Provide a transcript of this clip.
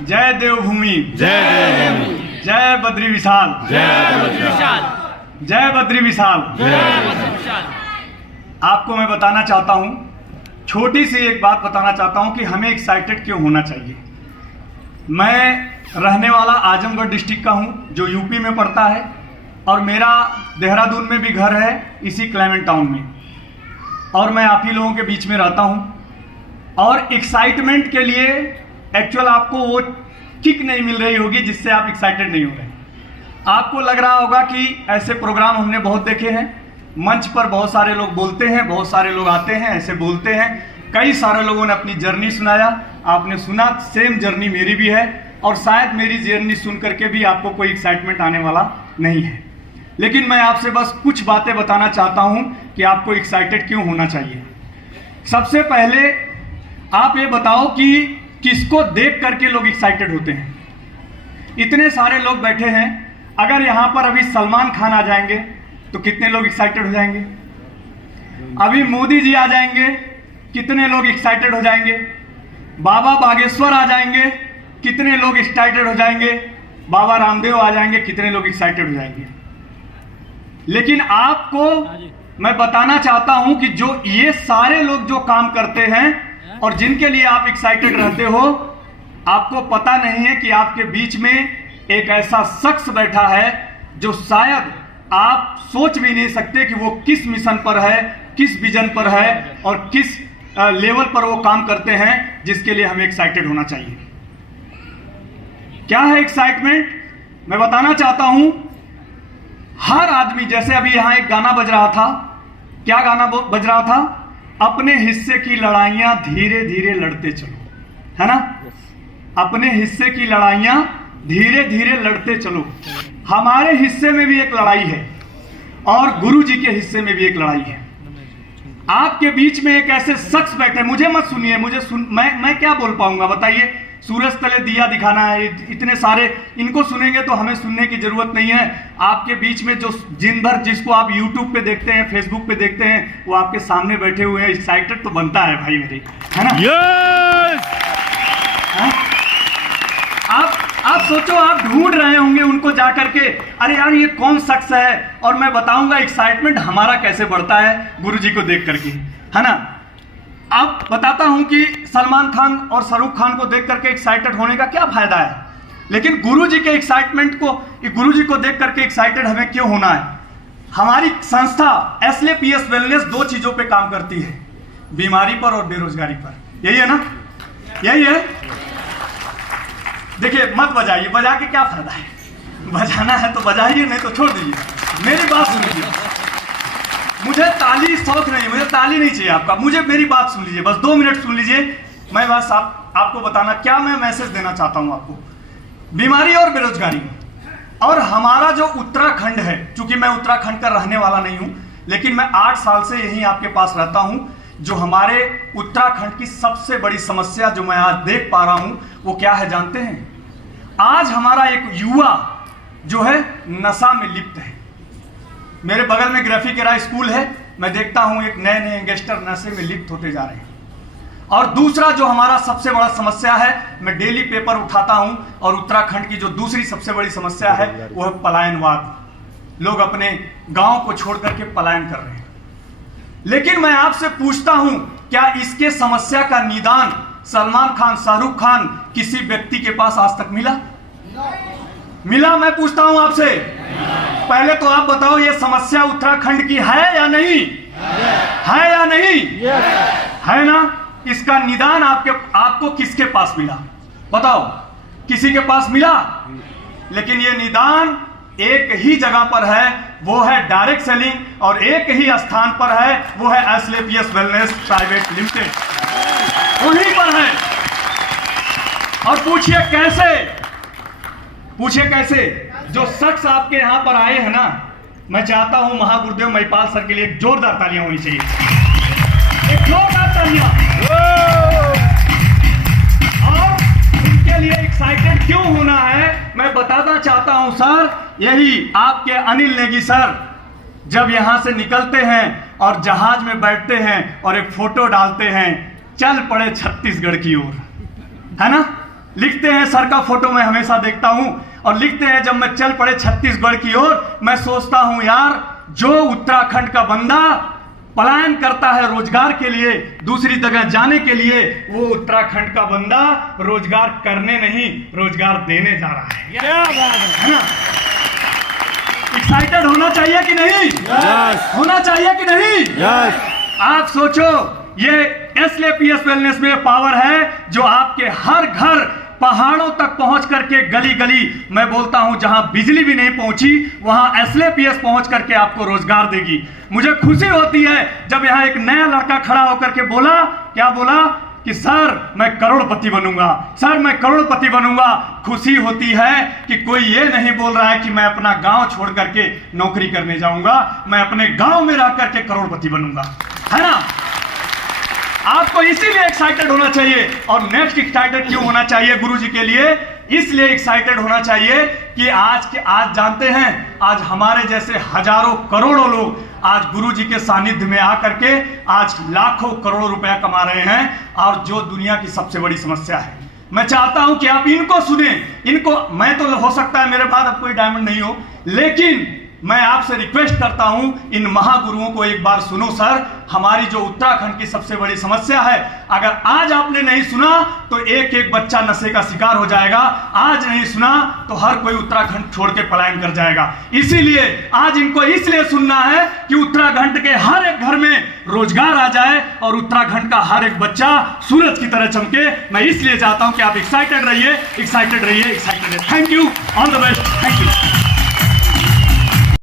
जय देवभूमि, जय देवभूमि, जय बद्री विशाल, जय बद्री विशाल। आपको मैं बताना चाहता हूं, छोटी सी एक बात बताना चाहता हूं कि हमें एक्साइटेड क्यों होना चाहिए। मैं रहने वाला आजमगढ़ डिस्ट्रिक्ट का हूं जो यूपी में पड़ता है, और मेरा देहरादून में भी घर है इसी क्लेमेंट टाउन में, और मैं आप ही लोगों के बीच में रहता हूं। और एक्साइटमेंट के लिए एक्चुअल आपको वो किक नहीं मिल रही होगी जिससे आप एक्साइटेड नहीं हो रहे। आपको लग रहा होगा कि ऐसे प्रोग्राम हमने बहुत देखे हैं, मंच पर बहुत सारे लोग बोलते हैं, बहुत सारे लोग आते हैं ऐसे बोलते हैं, कई सारे लोगों ने अपनी जर्नी सुनाया, आपने सुना, सेम जर्नी मेरी भी है, और शायद मेरी जर्नी सुन करके भी आपको कोई एक्साइटमेंट आने वाला नहीं है। लेकिन मैं आपसे बस कुछ बातें बताना चाहता हूं कि आपको एक्साइटेड क्यों होना चाहिए। सबसे पहले आप ये बताओ कि किसको देख करके लोग एक्साइटेड होते हैं। इतने सारे लोग बैठे हैं, अगर यहां पर अभी सलमान खान आ जाएंगे तो कितने लोग एक्साइटेड हो जाएंगे। अभी मोदी जी आ जाएंगे, कितने लोग एक्साइटेड हो जाएंगे। बाबा बागेश्वर आ जाएंगे, कितने लोग एक्साइटेड हो जाएंगे। बाबा रामदेव आ जाएंगे, कितने लोग एक्साइटेड हो जाएंगे। लेकिन आपको मैं बताना चाहता हूं कि जो ये सारे लोग जो काम करते हैं और जिनके लिए आप एक्साइटेड रहते हो, आपको पता नहीं है कि आपके बीच में एक ऐसा शख्स बैठा है जो शायद आप सोच भी नहीं सकते कि वो किस मिशन पर है, किस विजन पर है और किस लेवल पर वो काम करते हैं, जिसके लिए हमें एक्साइटेड होना चाहिए। क्या है एक्साइटमेंट? मैं बताना चाहता हूं, हर आदमी, जैसे अभी यहां एक गाना बज रहा था, क्या गाना बज रहा था? अपने हिस्से की लड़ाइयां धीरे धीरे लड़ते चलो, है ना। अपने हिस्से की लड़ाइयां धीरे धीरे लड़ते चलो। हमारे हिस्से में भी एक लड़ाई है और गुरु जी के हिस्से में भी एक लड़ाई है। आपके बीच में एक ऐसे शख्स बैठे, मुझे मत सुनिए, मैं क्या बोल पाऊंगा बताइए। सूरज तले दिया दिखाना है, इतने सारे, इनको सुनेंगे तो हमें सुनने की जरूरत नहीं है। आपके बीच में जो दिन भर जिसको आप YouTube पे देखते हैं, Facebook पे देखते हैं, वो आपके सामने बैठे हुए हैं। एक्साइटेड तो बनता है भाई मेरे, है ना। यस। आप सोचो, आप ढूंढ रहे होंगे उनको जा करके, अरे यार ये कौन शख्स है, और मैं बताऊंगा एक्साइटमेंट हमारा कैसे बढ़ता है गुरुजी को देख करके, है ना। अब बताता हूं कि सलमान खान और शाहरुख खान को देख करके एक्साइटेड होने का क्या फायदा है, लेकिन गुरुजी के एक्साइटमेंट को, गुरुजी को देख करके एक्साइटेड हमें क्यों होना है। हमारी संस्था SLPS वेलनेस दो चीजों पे काम करती है, बीमारी पर और बेरोजगारी पर। यही है ना, यही है। देखिए, मत बजाइए, बजा के क्या फायदा है। बजाना है तो बजाइए, नहीं तो छोड़ दीजिए। मेरी बात सुन लीजिए, मुझे ताली शौक नहीं, मुझे ताली नहीं चाहिए आपका, मुझे मेरी बात सुन लीजिए, बस 2 मिनट सुन लीजिए। मैं बस आपको बताना क्या मैं मैसेज देना चाहता हूं आपको, बीमारी और बेरोजगारी। और हमारा जो उत्तराखंड है, चूंकि मैं उत्तराखंड का रहने वाला नहीं हूं, लेकिन मैं 8 साल से यहीं आपके पास रहता हूं। जो हमारे उत्तराखंड की सबसे बड़ी समस्या जो मैं आज देख पा रहा हूं, वो क्या है जानते हैं? आज हमारा एक युवा जो है नशा में लिप्त है। मेरे बगल में ग्राफिकेरा स्कूल है, मैं देखता हूं एक नए नए यंगस्टर नशे में लिप्त होते जा रहे हैं। और दूसरा जो हमारा सबसे बड़ा समस्या है, मैं डेली पेपर उठाता हूं, और उत्तराखंड की जो दूसरी सबसे बड़ी समस्या है वो है पलायनवाद। लोग अपने गांव को छोड़ करके पलायन कर रहे हैं। लेकिन मैं आपसे पूछता हूं, क्या इसके समस्या का निदान सलमान खान, शाहरुख खान, किसी व्यक्ति के पास आज तक मिला? मिला? मैं पूछता हूं आपसे। पहले तो आप बताओ, ये समस्या उत्तराखंड की है या नहीं? है या नहीं? है ना। इसका निदान आपको किसके पास मिला बताओ? किसी के पास मिला? लेकिन ये निदान एक ही जगह पर है, वो है डायरेक्ट सेलिंग, और एक ही स्थान पर है, वो है SLPS वेलनेस प्राइवेट लिमिटेड, वहीं पर है। और पूछिए कैसे, पूछिए कैसे। जो शख्स आपके यहां पर आए हैं ना, मैं चाहता हूं महागुरुदेव महिपाल सर के लिए एक जोरदार तालियां होनी चाहिए, एक जोरदार तालियां। और उनके लिए एक्साइटेड क्यों होना है मैं बताना चाहता हूं सर। यही आपके अनिल नेगी सर जब यहां से निकलते हैं और जहाज में बैठते हैं और एक फोटो डालते हैं, चल पड़े छत्तीसगढ़ की ओर, है ना। लिखते हैं सर का फोटो मैं हमेशा देखता हूं, और लिखते हैं जब मैं चल पड़े छत्तीसगढ़ की ओर, मैं सोचता हूं यार जो उत्तराखंड का बंदा पलायन करता है रोजगार के लिए, दूसरी जगह जाने के लिए, वो उत्तराखंड का बंदा रोजगार करने नहीं, रोजगार देने जा रहा है। क्या बात है ना? एक्साइटेड होना चाहिए कि नहीं? Yes. होना चाहिए कि नहीं? यस आप सोचो, ये एसलेपीएस वेलनेस में पावर है जो आपके हर घर, पहाड़ों तक पहुंच करके, गली गली, मैं बोलता हूं जहां बिजली भी नहीं पहुंची वहां एसलेपीएस पहुंच करके आपको रोजगार देगी। मुझे खुशी होती है जब यहां एक नया लड़का खड़ा होकर के बोला, क्या बोला कि सर मैं करोड़पति बनूंगा, सर मैं करोड़पति बनूंगा। खुशी होती है कि कोई ये नहीं बोल रहा है कि मैं अपना गांव छोड़ करके नौकरी करने जाऊंगा, मैं अपने गांव में रह करके करोड़पति बनूंगा, है ना? आपको इसीलिए एक्साइटेड होना चाहिए। और नेक्स्ट एक्साइटेड क्यों होना चाहिए गुरुजी के लिए? इसलिए एक्साइटेड होना चाहिए कि आज जानते हैं, आज हमारे जैसे हजारों करोड़ों लोग आज गुरुजी के सानिध्य में आकर के आज लाखों करोड़ों रुपया कमा रहे हैं, और जो दुनिया की सबसे बड़ी समस्या है। मैं चाहता हूं कि आप इनको सुने, इनको, मैं तो हो सकता है मेरे बाद अब कोई डायमंड नहीं हो, लेकिन मैं आपसे रिक्वेस्ट करता हूं इन महागुरुओं को एक बार सुनो। सर, हमारी जो उत्तराखंड की सबसे बड़ी समस्या है, अगर आज आपने नहीं सुना तो एक एक बच्चा नशे का शिकार हो जाएगा, आज नहीं सुना तो हर कोई उत्तराखंड छोड़ के पलायन कर जाएगा। इसीलिए आज इनको इसलिए सुनना है कि उत्तराखंड के हर एक घर में रोजगार आ जाए और उत्तराखंड का हर एक बच्चा सूरज की तरह चमके। मैं इसलिए चाहता हूं कि आप एक्साइटेड रहिए, एक्साइटेड रहिए, एक्साइटेड रहिए। Thank you, all the best, thank you.